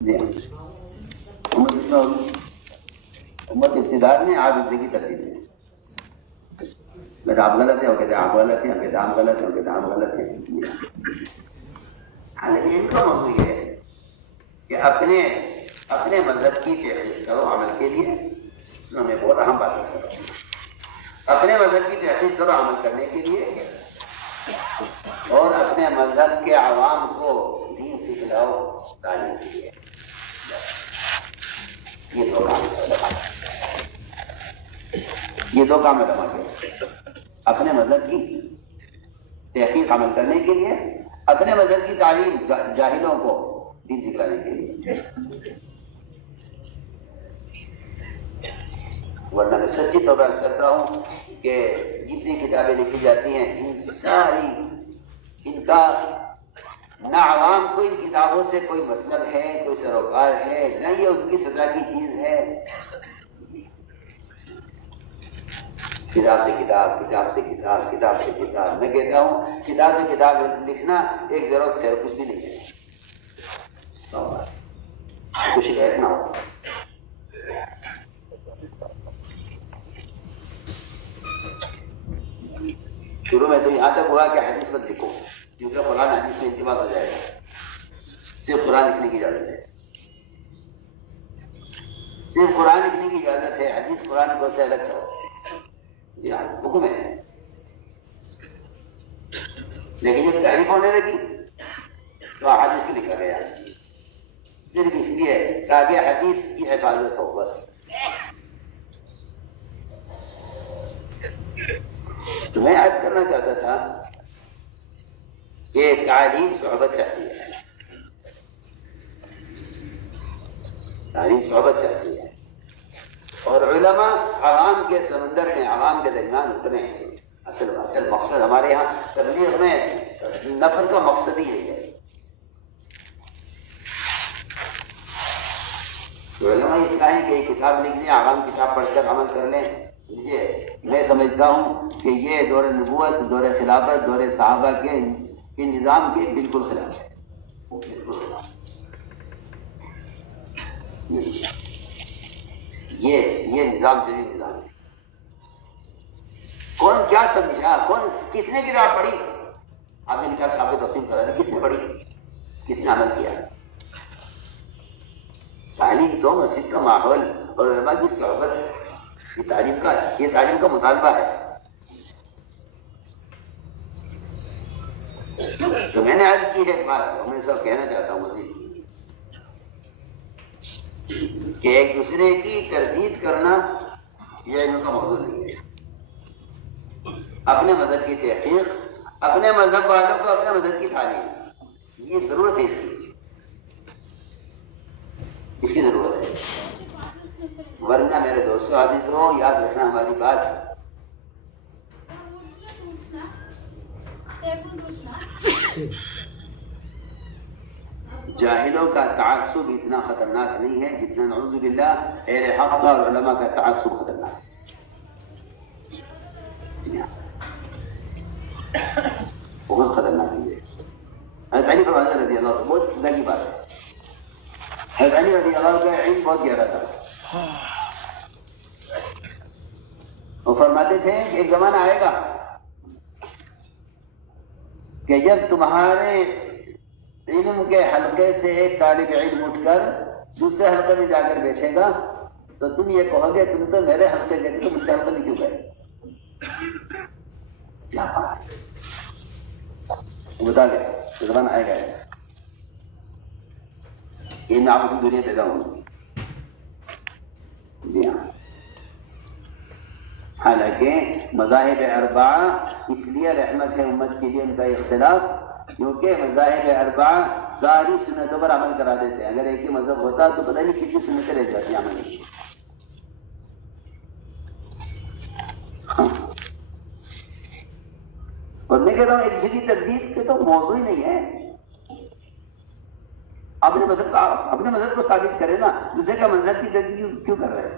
جی امت ابتدار میں آپ زندگی ترتیب میں آپ غلط ہیں کہتے آپ غلط ہیں کہتے آپ غلط ہیں کہتے آپ غلط ہیں. حالانکہ ان کا موضوع یہ ہے کہ اپنے مذہب کی تحقیق کرو عمل کے لیے. میں بہت اہم بات کروں اپنے مذہب کی تحقیق کرو عمل کرنے کے لیے اور اپنے مذہب کے عوام کو دین سکھلاؤ تعلیم کے لیے. یہ دو کام علماء کے اپنے مذہب کی تحقیق عمل کرنے کے لیے اپنے مذہب کی تعلیم جاہلوں کو دین سکھلانے کے لیے. ورنہ میں سچی طور پر کرتا ہوں کہ جتنی کتابیں لکھی جاتی ہیں ان کا نہ عوام کو ان کتابوں سے کوئی مطلب ہے کوئی سروکار ہے نہ یہ ان کی سزا کی چیز ہے. کتاب سے کتاب کتاب سے کتاب کتاب سے کتاب. میں کہتا ہوں کتاب سے کتاب لکھنا ایک ضرورت سے کچھ بھی نہیں ہے. کچھ کہنا ہو شروع میں تو یہاں تک ہوا کہ حدیث مت لکھو کیونکہ قرآن حدیث میں التباس ہو جائے گا. صرف قرآن لکھنے کی اجازت ہے. صرف قرآن لکھنے کی اجازت ہے. حدیث قرآن کو سے الگ کرو. جی ہاں حکم ہے. لیکن جب تحریف ہونے لگی تو حدیث کو لکھا گیا صرف اس لیے تاکہ حدیث کی حفاظت ہو بس. تو میں عرض کرنا چاہتا تھا کہ تعلیم صحبت چاہتی ہے. تعلیم صحبت چاہتی ہے اور علماء عوام کے سمندر میں عوام کے درمیان اترے ہیں. اصل مقصد ہمارے یہاں تبلیغ میں نفر کا مقصد ہی ہے. تو علماء یہ چاہیں کہ یہ کتاب لکھ لیں عوام کتاب پڑھ کر عمل کر لیں. میں سمجھتا ہوں کہ یہ دور نبوت دور خلافت دور صحابہ کے نظام کے بالکل خلاف ہے. یہ نظام جدید نظام ہے. کون کیا سمجھا کس نے کتاب پڑھی آپ نے کتاب ثابت تقسیم کرا تھا کس نے پڑھی کس نے عمل کیا. تعلیم تو مسجد کا ماحول اور علماء کی صحبت یہ تعلیم کا مطالبہ ہے. تو میں نے عرض کی ہے ایک بات میں سب کہنا چاہتا ہوں مزید کہ ایک دوسرے کی تردید کرنا یہ ان کا موضوع نہیں ہے. اپنے مذہب کی تحقیق اپنے مذہب والوں کو اپنے مذہب کی تعلیم یہ ضرورت ہے. اس کی ضرورت ہے. ورنہ میرے دوستوں عزیزوں یاد رکھنا ہماری بات جاہلوں کا تعصب اتنا خطرناک نہیں ہے جتنا نعوذ باللہ اہل حق اور علماء کا تعصب خطرناک ہے. بہت خطرناک ہے. حضرت علی رضی اللہ عنہ بہت خدا کی بات ہے. حضرت علی رضی اللہ عنہ کا علم بہت گہرا تھا. وہ فرماتے تھے کہ ایک زمانہ آئے گا کہ جب تمہارے علم کے حلقے سے ایک طالب علم اٹھ کر دوسرے حلقے میں جا کر بیٹھے گا تو تم یہ کہو گے تم تو میرے حلقے گئے تم مجھے حلقے میں کیوں گئے. کیا بات بتا دیں زمانہ آئے گا یہ ناپسی دنیا پیدا ہوگی. جی ہاں حالانکہ مذاہب اربعہ اس لیے رحمت ہے امت کے لیے ان کا اختلاف کیونکہ مذاہب اربعہ ساری سنتوں پر عمل کرا دیتے ہیں. اگر ایک ہی مذہب ہوتا تو پتہ نہیں کتنی سنتیں رہ جاتی عمل کی. اور میں کہتا ہوں ایک جدید تردید کے تو موضوع ہی نہیں ہے. اپنے مذہب کو ثابت کرے نا دوسرے کا مذہب کی تردید کیوں کر رہے ہیں.